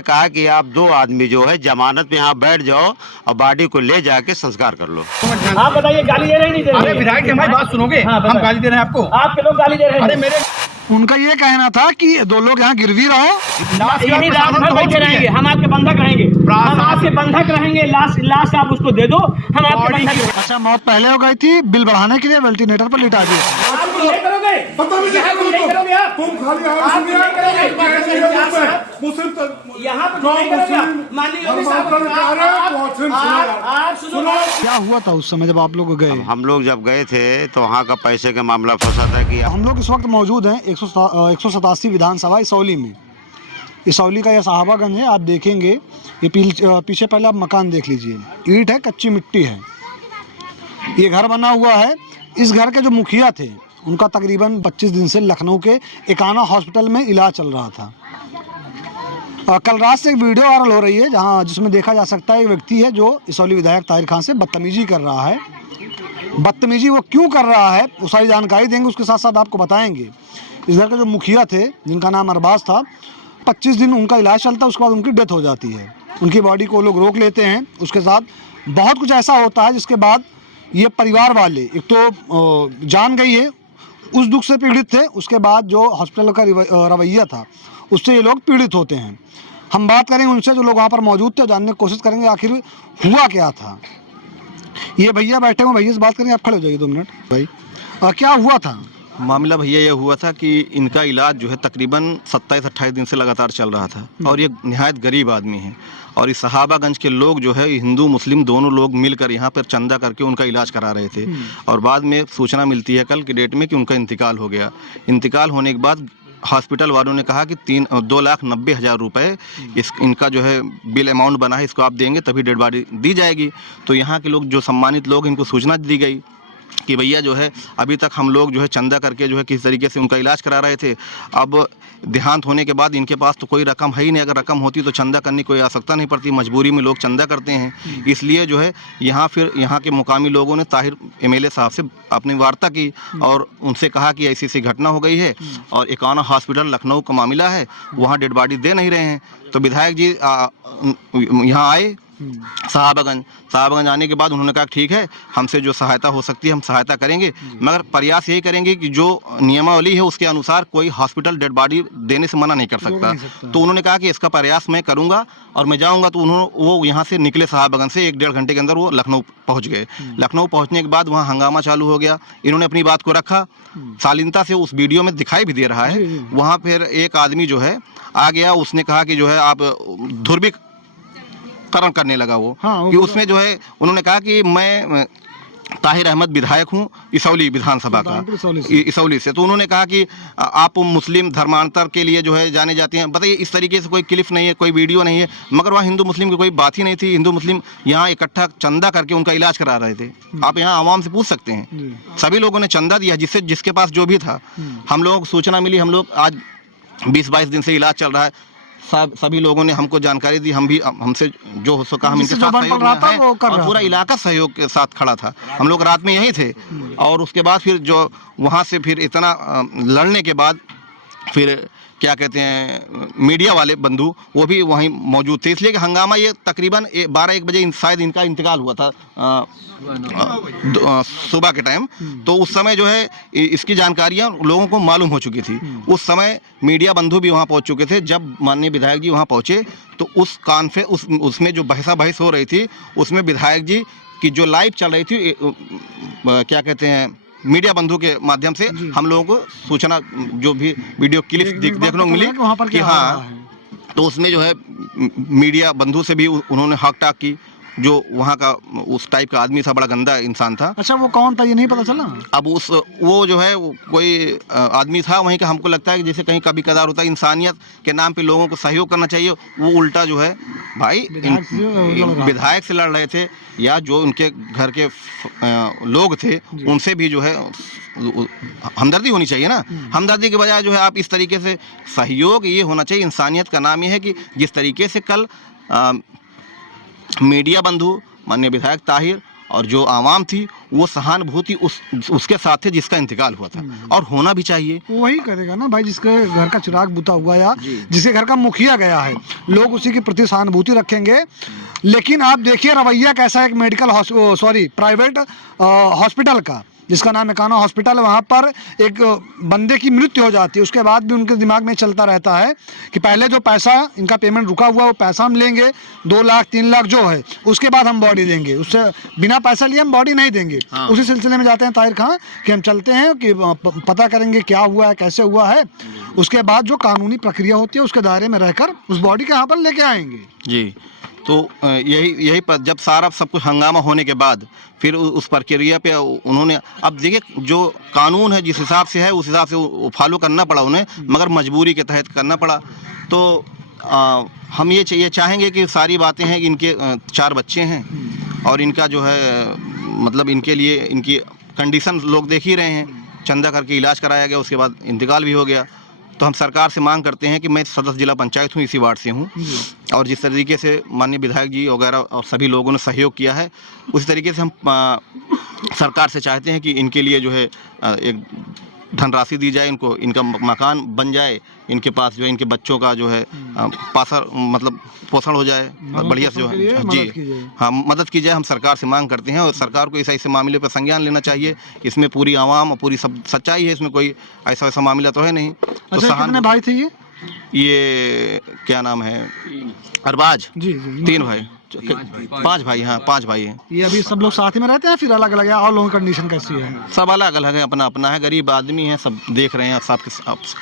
ये कहा कि आप 2 आदमी जो है जमानत पे यहाँ बैठ जाओ और बॉडी को ले जाके संस्कार कर लो। आप बताइए, गाली दे रहे हैं नहीं दे रहे? अरे विधायक जी हमारी बात सुनोगे? हम गाली दे रहे हैं आपको? आपके लोग गाली दे रहे हैं। अरे मेरे उनका ये कहना था कि 2 लोग यहाँ गिरवी रहो, यही रात भर बैठे रहेंगे, हम आपके बंधक रहेंगे, हम आपके बंधक रहेंगे। लास्ट आप उसको दे दो, हम आपके बंधक रहेंगे। अच्छा, मौत पहले हो गई थी, बिल बढ़ाने के लिए वेंटिलेटर पर लिटा दिया। आप नहीं करोगे, यहाँ पर नहीं करोगे, आप आप नहीं करोगे, यहाँ पर नहीं करोगे। माननीय योगी साहब, आप सुनो, क्या हुआ था उस समय जब आप लोग गए? हम लोग जब गए थे तो वहाँ का पैसे का मामला फंसा था कि हम लोग इस वक्त मौजूद हैं 187 विधानसभा इसौली में। इसौली का यह साहबागंज है। आप देखेंगे ये पीछे पहले आप मकान देख लीजिए, ईंट है, कच्ची मिट्टी है, ये घर बना हुआ है। इस घर के जो मुखिया थे उनका तकरीबन 25 दिन से लखनऊ के एकाना हॉस्पिटल में इलाज चल रहा था। कल रात से एक वीडियो वायरल हो रही है जहां जिसमें देखा जा सकता है एक व्यक्ति है जो इसौली विधायक ताहिर खान से बदतमीजी कर रहा है। बदतमीजी वो क्यों कर रहा है वो सारी जानकारी देंगे, उसके साथ साथ आपको बताएंगे इस घर के जो मुखिया थे जिनका नाम अरबाज था, 25 दिन उनका इलाज चलता है, उसके बाद उनकी डेथ हो जाती है। उनकी बॉडी को लोग रोक लेते हैं। उसके साथ बहुत कुछ ऐसा होता है जिसके बाद ये परिवार वाले एक तो जान गई है, उस दुख से पीड़ित थे, उसके बाद जो हॉस्पिटल का रवैया था उससे ये लोग पीड़ित होते हैं। हम बात करेंगे उनसे जो लोग वहाँ पर मौजूद थे, जानने की कोशिश करेंगे आखिर हुआ क्या था। ये भैया बैठे हुए, भैया से बात करेंगे। आप खड़े हो जाइए 2 मिनट। भाई क्या हुआ था? मामला भैया ये हुआ था कि इनका इलाज जो है तकरीबन 27-28 दिन से लगातार चल रहा था और ये निहायत गरीब आदमी है और इस सहाबागंज के लोग जो है हिंदू मुस्लिम दोनों लोग मिलकर यहाँ पर चंदा करके उनका इलाज करा रहे थे और बाद में सूचना मिलती है कल की डेट में कि उनका इंतकाल हो गया। इंतकाल होने के बाद हॉस्पिटल वालों ने कहा कि 2,90,000 रुपये इनका जो है बिल अमाउंट बना है, इसको आप देंगे तभी डेड बॉडी दी जाएगी। तो यहाँ के लोग जो सम्मानित लोग इनको सूचना दी गई कि भैया जो है अभी तक हम लोग जो है चंदा करके जो है किस तरीके से उनका इलाज करा रहे थे, अब देहांत होने के बाद इनके पास तो कोई रकम है ही नहीं। अगर रकम होती तो चंदा करने की कोई आवश्यकता नहीं पड़ती, मजबूरी में लोग चंदा करते हैं। इसलिए जो है यहाँ के मुकामी लोगों ने ताहिर MLA साहब से अपनी वार्ता की और उनसे कहा कि ऐसी ऐसी घटना हो गई है और एकाना हॉस्पिटल लखनऊ का मामला है, वहाँ डेड बॉडी दे नहीं रहे हैं। तो विधायक जी यहाँ आए साहबागंज आने के बाद उन्होंने कहा ठीक है, हमसे जो सहायता हो सकती है हम सहायता करेंगे, मगर प्रयास यही करेंगे कि जो नियमावली है उसके अनुसार कोई हॉस्पिटल डेड बॉडी देने से मना नहीं कर सकता। तो उन्होंने कहा कि इसका प्रयास मैं करूंगा और मैं जाऊंगा। तो वो यहाँ से निकले साहबागंज से 1-1.5 घंटे के अंदर वो लखनऊ पहुँच गए। लखनऊ पहुँचने के बाद वहाँ हंगामा चालू हो गया। इन्होंने अपनी बात को रखा, शालीनता से उस वीडियो में दिखाई भी दे रहा है। वहाँ फिर एक आदमी जो है आ गया, उसने कहा कि जो है आप ध्रुवीकरण करने लगा वो कि उसमें जो है उन्होंने कहा कि मैं ताहिर अहमद विधायक हूँ इसौली विधानसभा का, इसौली से। तो उन्होंने कहा कि आप मुस्लिम धर्मांतर के लिए जो है जाने जाते हैं। बताइए, इस तरीके से कोई क्लिप नहीं है, कोई वीडियो नहीं है, मगर वहाँ हिंदू मुस्लिम की कोई बात ही नहीं थी। हिंदू मुस्लिम यहाँ इकट्ठा चंदा करके उनका इलाज करा रहे थे। आप यहाँ आवाम से पूछ सकते हैं, सभी लोगों ने चंदा दिया जिसके पास जो भी था। हम लोगों को सूचना मिली, हम लोग आज 20-22 दिन से इलाज चल रहा है, सभी लोगों ने हमको जानकारी दी, हमसे जो हो सका हम इनके साथ सहयोग है और पूरा इलाका सहयोग के साथ खड़ा था। हम लोग रात में यहीं थे और उसके बाद फिर जो वहाँ से फिर इतना लड़ने के बाद फिर क्या कहते हैं मीडिया वाले बंधु वो भी वहीं मौजूद थे। इसलिए कि हंगामा ये तकरीबन 12-1 बजे शायद इनका इंतकाल हुआ था सुबह के टाइम। तो उस समय जो है इसकी जानकारियां लोगों को मालूम हो चुकी थी। उस समय मीडिया बंधु भी वहां पहुंच चुके थे। जब माननीय विधायक जी वहां पहुंचे तो उसमें जो बहस हो रही थी उसमें विधायक जी की जो लाइव चल रही थी क्या कहते हैं मीडिया बंधु के माध्यम से हम लोगों को सूचना जो भी वीडियो क्लिप देखने को मिली कि हाँ, तो उसमें जो है मीडिया बंधु से भी उन्होंने हक टाक की। जो वहाँ का उस टाइप का आदमी था, बड़ा गंदा इंसान था। अच्छा, वो कौन था ये नहीं पता चला? अब वो जो है कोई आदमी था वहीं का। हमको लगता है कि जैसे कहीं कभी कदार होता है, इंसानियत के नाम पे लोगों को सहयोग करना चाहिए, वो उल्टा जो है भाई विधायक से लड़ रहे थे या जो उनके घर के लोग थे उनसे भी जो है हमदर्दी होनी चाहिए ना। हमदर्दी के बजाय जो है आप इस तरीके से सहयोग, ये होना चाहिए। इंसानियत का नाम ये है कि जिस तरीके से कल मीडिया बंधु माननीय विधायक ताहिर और जो आवाम थी वो सहानुभूति उसके साथ थे जिसका इंतकाल हुआ था, और होना भी चाहिए। वही करेगा ना भाई, जिसके घर का चिराग बुता हुआ या जिसके घर का मुखिया गया है, लोग उसी के प्रति सहानुभूति रखेंगे। लेकिन आप देखिए रवैया कैसा है एक मेडिकल प्राइवेट हॉस्पिटल का, जिसका नाम एकाना हॉस्पिटल है। वहाँ पर एक बंदे की मृत्यु हो जाती है, उसके बाद भी उनके दिमाग में चलता रहता है कि पहले जो पैसा इनका पेमेंट रुका हुआ वो पैसा हम लेंगे, 2 लाख 3 लाख जो है, उसके बाद हम बॉडी देंगे, उससे बिना पैसा लिए हम बॉडी नहीं देंगे। उसी सिलसिले में जाते हैं ताहिर खां कि हम चलते हैं कि पता करेंगे क्या हुआ है, कैसे हुआ है, उसके बाद जो कानूनी प्रक्रिया होती है उसके दायरे में रहकर उस बॉडी के यहाँ पर लेके आएंगे। जी, तो यही पर जब सारा सब कुछ हंगामा होने के बाद फिर उस प्रक्रिया पे उन्होंने, अब देखिए जो कानून है जिस हिसाब से है उस हिसाब से फॉलो करना पड़ा उन्हें, मगर मजबूरी के तहत करना पड़ा। तो हम ये चाहेंगे कि सारी बातें हैं कि इनके 4 बच्चे हैं और इनका जो है मतलब इनके लिए इनकी कंडीशन लोग देख ही रहे हैं, चंदा करके इलाज कराया गया, उसके बाद इंतकाल भी हो गया। तो हम सरकार से मांग करते हैं कि मैं सदस्य जिला पंचायत हूँ, इसी वार्ड से हूँ, और जिस तरीके से माननीय विधायक जी वगैरह और सभी लोगों ने सहयोग किया है, उसी तरीके से हम सरकार से चाहते हैं कि इनके लिए जो है एक धनराशि दी जाए, इनको इनका मकान बन जाए, इनके पास जो है इनके बच्चों का जो है मतलब पोषण हो जाए बढ़िया से जो है। जी हाँ, मदद की जाए, हम सरकार से मांग करते हैं। और सरकार को ऐसे मामले पर संज्ञान लेना चाहिए। इसमें पूरी आवाम और पूरी सब सच्चाई है, इसमें कोई ऐसा मामला तो है नहीं। अच्छा, तो कितने भाई थे ये क्या नाम है, अरबाज जी 3 भाई, 5 भाई, हाँ 5 भाई हैं। ये अभी सब लोग साथ ही में रहते हैं फिर अलग अलग है? और लोगों की कंडीशन कैसी है? सब अलग अलग है, अपना अपना है, गरीब आदमी है, सब देख रहे हैं, सबके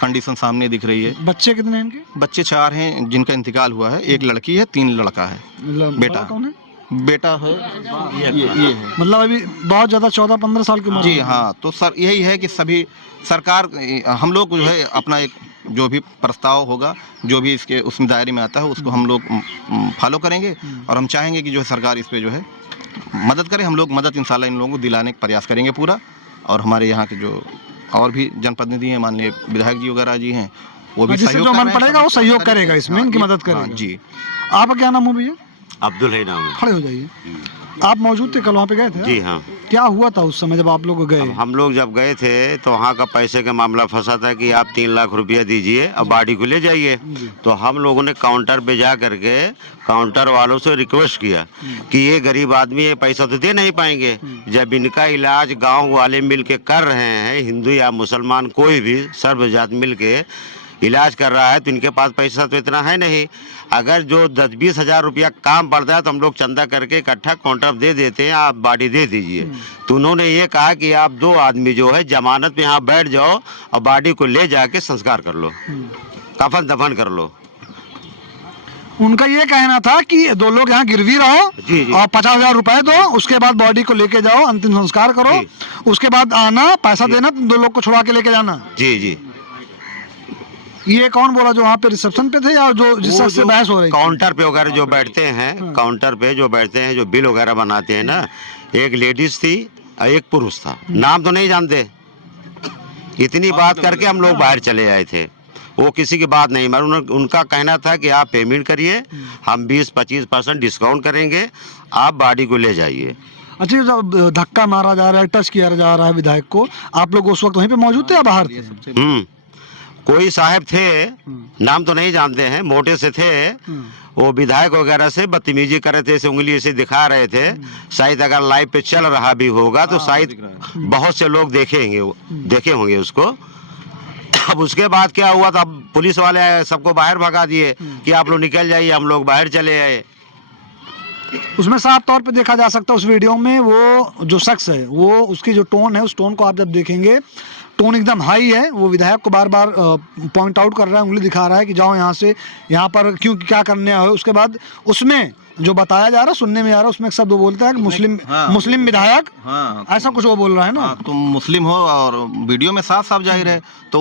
कंडीशन सामने दिख रही है। बच्चे कितने हैं इनके? बच्चे 4 हैं जिनका इंतकाल हुआ है, 1 लड़की है, 3 लड़का है। बेटा कौन है? बेटा है ये है। मतलब अभी बहुत ज़्यादा 14-15 साल की उम्र। जी हाँ, तो सर यही है कि सभी सरकार, हम लोग जो है अपना एक जो भी प्रस्ताव होगा, जो भी इसके उसमें दायरे में आता है, उसको हम लोग फॉलो करेंगे। और हम चाहेंगे कि जो है सरकार इस पे जो है मदद करे। हम लोग मदद इंशाल्लाह इन लोगों को दिलाने का प्रयास करेंगे पूरा। और हमारे यहाँ के जो और भी जनप्रतिनिधि हैं, माननीय विधायक जी वगैरह जी हैं, वो भी जिससे जो मन पड़ेगा वो सहयोग करेगा, इसमें इनकी मदद करेगा। जी, आपका क्या नाम हो भैया? अब्दुल है नाम है। खड़े हो जाइए। आप मौजूद थे कल वहाँ पे गए थे? जी हाँ। क्या हुआ था उस समय जब आप लोग गए? हम लोग जब गए थे तो वहाँ का पैसे का मामला फंसा था कि आप 3 लाख रुपया दीजिए और बॉडी को ले जाइए। तो हम लोगों ने काउंटर पे जा करके काउंटर वालों से रिक्वेस्ट किया कि ये गरीब आदमी ये पैसा तो दे नहीं पाएंगे, जब इनका इलाज गाँव वाले मिल के कर रहे हैं, हिंदू या मुसलमान कोई भी सर्वजात मिल के इलाज कर रहा है, तो इनके पास पैसा तो इतना है नहीं। अगर जो 10-20 हज़ार रुपया काम पड़ता है तो हम लोग चंदा करके इकट्ठा काउंटर दे देते हैं, आप बॉडी दे दीजिए। तो उन्होंने ये कहा कि आप 2 आदमी जो है जमानत पे यहाँ बैठ जाओ और बॉडी को ले जाके संस्कार कर लो, कफन दफन कर लो। उनका ये कहना था कि 2 लोग यहाँ गिरवी रहो और 50,000 रुपए दो, उसके बाद बॉडी को लेके जाओ, अंतिम संस्कार करो, उसके बाद आना, पैसा देना, 2 लोग को छुड़ा के लेके जाना। जी जी। ये कौन बोला जो वहाँ पे रिसेप्शन पे थे या जो जिस शख्स से बहस हो रही? काउंटर पे वगैरह जो बैठते हैं, काउंटर पे जो बैठते हैं, जो बिल वगैरह बनाते हैं ना, एक लेडीज थी और एक पुरुष था, नाम तो नहीं जानते। इतनी बात करके हम लोग बाहर चले आए थे। वो किसी की बात नहीं मानी। उनका कहना था कि आप पेमेंट करिए, हम 20-25% डिस्काउंट करेंगे, आप बॉडी को ले जाइए। अच्छा, जब धक्का मारा जा रहा है, टच किया जा रहा है विधायक को, आप लोग उस वक्त वहीं पे मौजूद थे या बाहर थे? कोई साहब थे, नाम तो नहीं जानते हैं, मोटे से थे, वो विधायक वगैरह से बदतमीजी कर रहे थे, ऐसे उंगली से दिखा रहे थे। शायद अगर लाइव पे चल रहा भी होगा तो शायद बहुत से लोग देखे होंगे उसको। अब उसके बाद क्या हुआ था, पुलिस वाले सबको बाहर भगा दिए कि आप लोग निकल जाइए, हम लोग बाहर चले आए। उसमें साफ तौर पे देखा जा सकता है उस वीडियो में, वो जो शख्स है, वो उसकी जो टोन है, उस टोन को आप जब देखेंगे, टोन एकदम हाई है। वो विधायक को बार बार पॉइंट आउट कर रहा है, उंगली दिखा रहा है कि जाओ यहाँ से, यहाँ पर क्यों, क्या करने आए हो। उसके बाद उसमें जो बताया जा रहा है, सुनने में आ रहा है, उसमें एक शब्द वो बोलता है कि मुस्लिम विधायक, ऐसा कुछ वो बोल रहा है ना। तुम मुस्लिम हो, और वीडियो में साफ साफ जाहिर है। तो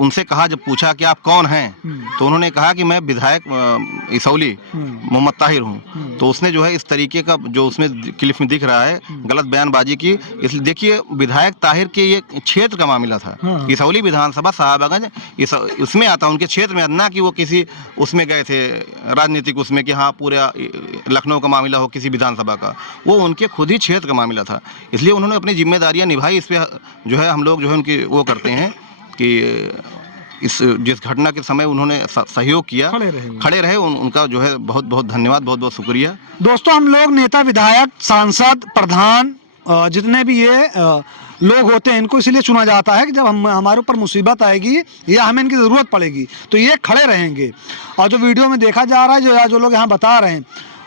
उनसे कहा, जब पूछा कि आप कौन हैं, तो उन्होंने कहा कि मैं विधायक इसौली मोहम्मद ताहिर हूँ। तो उसने जो है इस तरीके का जो उसमें क्लिप में दिख रहा है गलत बयानबाजी की। इसलिए देखिए, विधायक ताहिर के ये क्षेत्र का मामला था, इसौली विधानसभा साहबागंज उसमें आता, उनके क्षेत्र में, ना कि वो किसी उसमें गए थे राजनीतिक उसमें कि हाँ पूरा लखनऊ का मामला हो, किसी विधानसभा का, वो उनके खुद ही क्षेत्र का मामला था। इसलिए उन्होंने अपनी जिम्मेदारियां निभाई। इस पर जो है हम लोग जो है उनकी वो करते हैं कि जिस घटना के समय उन्होंने सहयोग किया, खड़े रहे उनका जो है बहुत बहुत धन्यवाद, बहुत बहुत शुक्रिया। दोस्तों, हम लोग नेता, विधायक, सांसद, प्रधान, जितने भी ये लोग होते हैं, इनको इसलिए चुना जाता है कि जब हमारे ऊपर मुसीबत आएगी या हमें इनकी ज़रूरत पड़ेगी तो ये खड़े रहेंगे। और जो वीडियो में देखा जा रहा है, जो लोग यहाँ बता रहे हैं,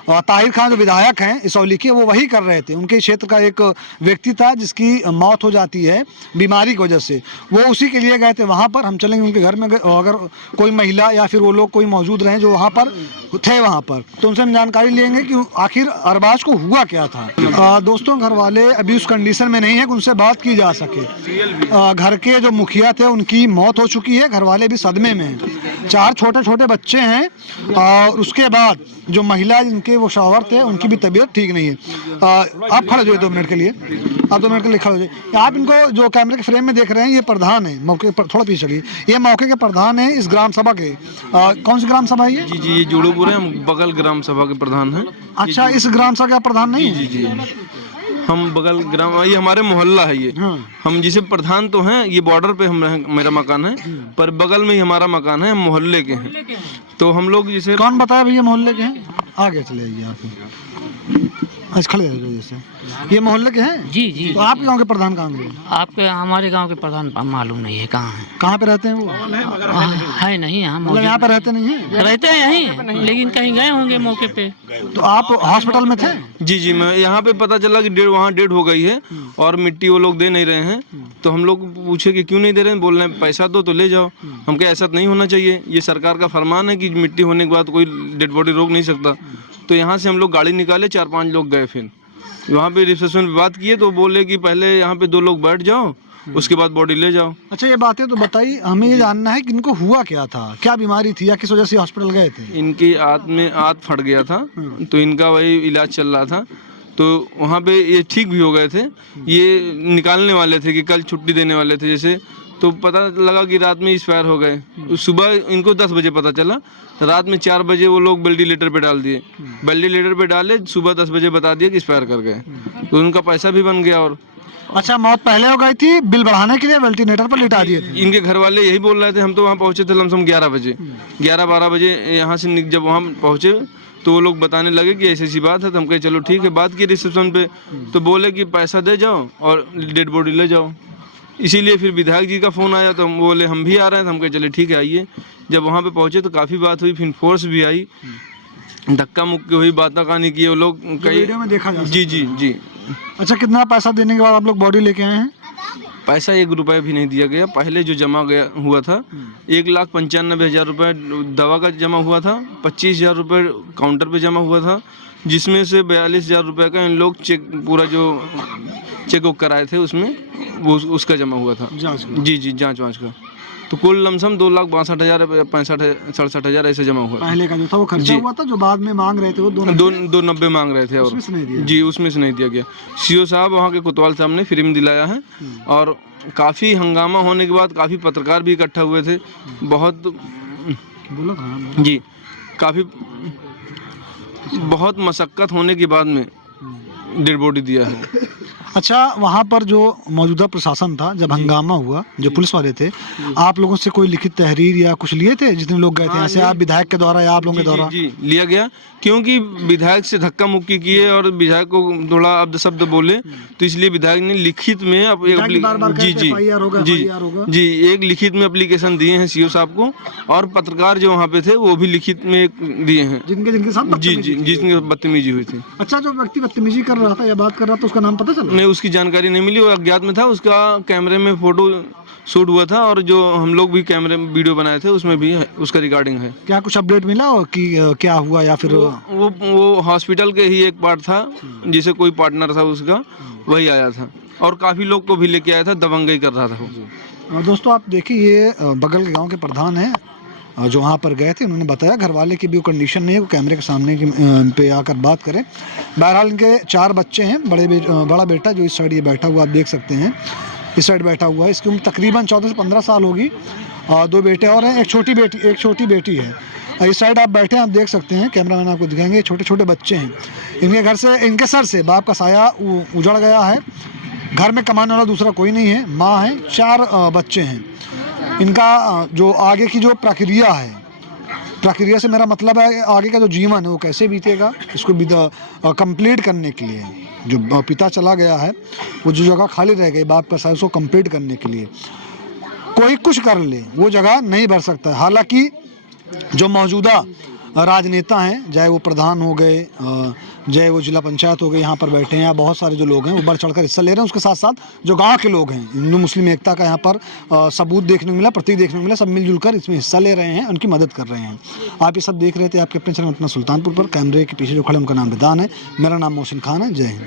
ताहिर खान जो विधायक हैं इसौली के, वो वही कर रहे थे। उनके क्षेत्र का एक व्यक्ति था जिसकी मौत हो जाती है बीमारी की वजह से, वो उसी के लिए गए थे वहाँ पर। हम चलेंगे उनके घर में, अगर कोई महिला या फिर वो लोग कोई मौजूद रहे जो वहाँ पर थे वहाँ पर, तो उनसे हम जानकारी लेंगे कि आखिर अरबाज को हुआ क्या था। दोस्तों, घर वाले अभी उस कंडीशन में नहीं है कि उनसे बात की जा सके। घर के जो मुखिया थे उनकी मौत हो चुकी है, घर वाले भी सदमे में हैं। 4 छोटे छोटे बच्चे हैं और उसके बाद जो महिला जिनके वो शौहर थे उनकी भी तबीयत ठीक नहीं है। आप खड़े हो जाइए 2 मिनट के लिए, आप 2 मिनट के लिए खड़े हो जाइए। आप इनको जो कैमरे के फ्रेम में देख रहे हैं, ये प्रधान है मौके पर, थोड़ा पीछे चलिए, ये मौके के प्रधान है इस ग्राम सभा के। कौन सी ग्राम सभा है ये? जी, ये जुड़ूपुर है, हम बगल ग्राम सभा के प्रधान हैं। अच्छा, इस ग्राम सभा का प्रधान नहीं है? जी, हम बगल ग्राम, ये हमारे मोहल्ला है ये। हम जिसे प्रधान तो हैं, ये बॉर्डर पे मेरा मकान है, पर बगल में ही हमारा मकान है, हम मोहल्ले के हैं। तो हम लोग जिसे, कौन बताया भैया मोहल्ले के हैं? आगे चले आइए आप, अच्छा खड़े रहिए। जैसे ये मोहल्ले के हैं? जी जी। तो आपके गांव के प्रधान कहाँ गए? आपके, हमारे गांव के प्रधान मालूम नहीं है कहाँ है। कहाँ पे रहते हैं वो? है नहीं यहाँ, मतलब यहाँ पे रहते नहीं है? रहते हैं यहीं, लेकिन कहीं गए होंगे मौके पे। तो आप हॉस्पिटल में थे? जी, मैं यहाँ पे पता चला कि वहाँ डेड हो गई है और मिट्टी वो लोग दे नहीं रहे हैं। तो हम लोग पूछे कि क्यों नहीं दे रहे हैं, बोल रहे हैं पैसा दो तो ले जाओ। हम कहे ऐसा नहीं होना चाहिए, ये सरकार का फरमान है कि मिट्टी होने के बाद कोई डेड बॉडी रोक नहीं सकता। तो यहाँ से हम लोग गाड़ी निकाले, 4-5 लोग गए, फिर वहाँ पे रिसेप्शन पे बात किए तो बोले कि पहले यहाँ पे 2 लोग बैठ जाओ, उसके बाद बॉडी ले जाओ। अच्छा, ये बातें तो बताइए, हमें ये जानना है कि इनको हुआ क्या था, क्या बीमारी थी या किस वजह से हॉस्पिटल गए थे? इनकी आंत फट गया था, तो इनका वही इलाज चल रहा था। तो वहाँ पे ये ठीक भी हो गए थे, ये निकालने वाले थे कि कल छुट्टी देने वाले थे जैसे। तो पता लगा कि रात में एक्सपायर हो गए। सुबह इनको 10 बजे पता चला, रात में 4 बजे वो लोग वेंटिलेटर पे डाल दिए। वेंटिलेटर पे डाले, सुबह 10 बजे बता दिया कि एक्सपायर कर गए। तो उनका पैसा भी बन गया। और अच्छा, मौत पहले हो गई थी, बिल बढ़ाने के लिए वेंटिलेटर पर लिटा दिए थे। इनके घर वाले यही बोल रहे थे। हम तो वहाँ पहुँचे थे लमसम 11 बजे, 11-12 बजे यहाँ से जब वहाँ पहुँचे तो वो लोग बताने लगे कि ऐसी ऐसी बात है। तो हम कहे चलो ठीक है। बात की रिसेप्शन पे, तो बोले कि पैसा दे जाओ और डेड बॉडी ले जाओ। इसीलिए फिर विधायक जी का फ़ोन आया, तो हम बोले हम भी आ रहे हैं। तो हम कहे चले ठीक है आइए। जब वहाँ पे पहुँचे तो काफ़ी बात हुई, फिर फोर्स भी आई, धक्का मुक्की हुई, बात कानी की वो लोग कई वीडियो में देखा जा सकता है। जी। अच्छा, कितना पैसा देने के बाद आप लोग बॉडी लेके आए हैं? पैसा 1 रुपया भी नहीं दिया गया। पहले जो जमा गया हुआ था 1,95,000 रुपये दवा का जमा हुआ था, 25,000 रुपये काउंटर पे जमा हुआ था, जिसमें से 42,000 रुपये का इन लोग चेक, पूरा जो चेक बुक कराए थे उसमें वो उसका जमा हुआ था। जी, जांच वाँच का। तो कुल लमसम 2,62,000, 65,000-67,000 ऐसे जमा हुआ। पहले का जो था वो खर्चा हुआ था, जो बाद में मांग रहे थे वो 290 मांग रहे थे। और उसमें से नहीं दिया? जी, उसमें से नहीं दिया गया। सीओ साहब वहाँ के कोतवाल साहब ने फ्री में दिलाया है। और काफ़ी हंगामा होने के बाद काफ़ी पत्रकार भी इकट्ठा हुए थे। बहुत जी, काफ़ी बहुत मशक्क़त होने के बाद में डेड बॉडी दिया है। अच्छा, वहाँ पर जो मौजूदा प्रशासन था, जब हंगामा हुआ, जो पुलिस वाले थे, आप लोगों से कोई लिखित तहरीर या कुछ लिए थे जितने लोग गए थे यहाँ से? आप विधायक के द्वारा या आप लोगों के द्वारा? जी, लिया गया, क्योंकि विधायक से धक्का मुक्की किए और विधायक को थोड़ा अब्द शब्द बोले, तो इसलिए विधायक ने लिखित में जी एक लिखित में एप्लीकेशन दिए हैं सीओ साहब को। और पत्रकार जो वहाँ पे थे वो भी लिखित में दिए हैं, जिनके साथ जी, जिसकी बदतमीजी हुई थी। अच्छा, जो व्यक्ति बदतमीजी कर रहा था या बात कर रहा था, उसका नाम पता चला? नहीं, उसकी जानकारी नहीं मिली, वो अज्ञात में था। उसका कैमरे में फोटो शूट हुआ था और जो हम लोग भी कैमरे में वीडियो बनाए थे उसमें भी उसका रिकॉर्डिंग है। क्या कुछ अपडेट मिला कि क्या हुआ या फिर वो हॉस्पिटल के ही एक पार्ट था, जिसे कोई पार्टनर था उसका, वही आया था और काफ़ी लोग को भी लेके आया था, दबंगई कर रहा था वो। दोस्तों, आप देखिए, ये बगल के गाँव के प्रधान हैं जो वहाँ पर गए थे। उन्होंने बताया घर वाले की भी वो कंडीशन नहीं है वो कैमरे के सामने पे आकर बात करें। बहरहाल इनके 4 बच्चे हैं, बड़ा बेटा जो इस साइड ये बैठा हुआ आप देख सकते हैं, इस साइड बैठा हुआ है, इसकी उम्र तकरीबन 14 से 15 साल होगी। 2 बेटे और हैं, एक छोटी बेटी है। इस साइड आप बैठे हैं, आप देख सकते हैं, कैमरामैन आपको दिखाएंगे, छोटे छोटे बच्चे हैं। इनके घर से, इनके सर से बाप का साया उजड़ गया है। घर में कमाने वाला दूसरा कोई नहीं है, माँ है, 4 बच्चे हैं। इनका जो आगे की जो प्रक्रिया है, प्रक्रिया से मेरा मतलब है आगे का जो जीवन है वो कैसे बीतेगा, इसको कंप्लीट करने के लिए जो पिता चला गया है, वो जो जगह खाली रह गई बाप का साया, उसको कंप्लीट करने के लिए कोई कुछ कर ले, वो जगह नहीं भर सकता है। हालांकि जो मौजूदा राजनेता हैं, चाहे वो प्रधान हो गए, चाहे वो जिला पंचायत हो गए, यहाँ पर बैठे हैं, या बहुत सारे जो लोग हैं वो बढ़ चढ़कर हिस्सा ले रहे हैं। उसके साथ साथ जो गांव के लोग हैं, हिंदू मुस्लिम एकता का यहाँ पर सबूत देखने को मिला, प्रतीक देखने को मिला, सब मिलजुल कर इसमें हिस्सा ले रहे हैं, उनकी मदद कर रहे हैं। आप ये सब देख रहे थे आपके अपने चैनल अपना सुल्तानपुर पर। कैमरे के पीछे जो खड़े उनका नाम विधान है, मेरा नाम मोहसिन खान है। जय हिंद।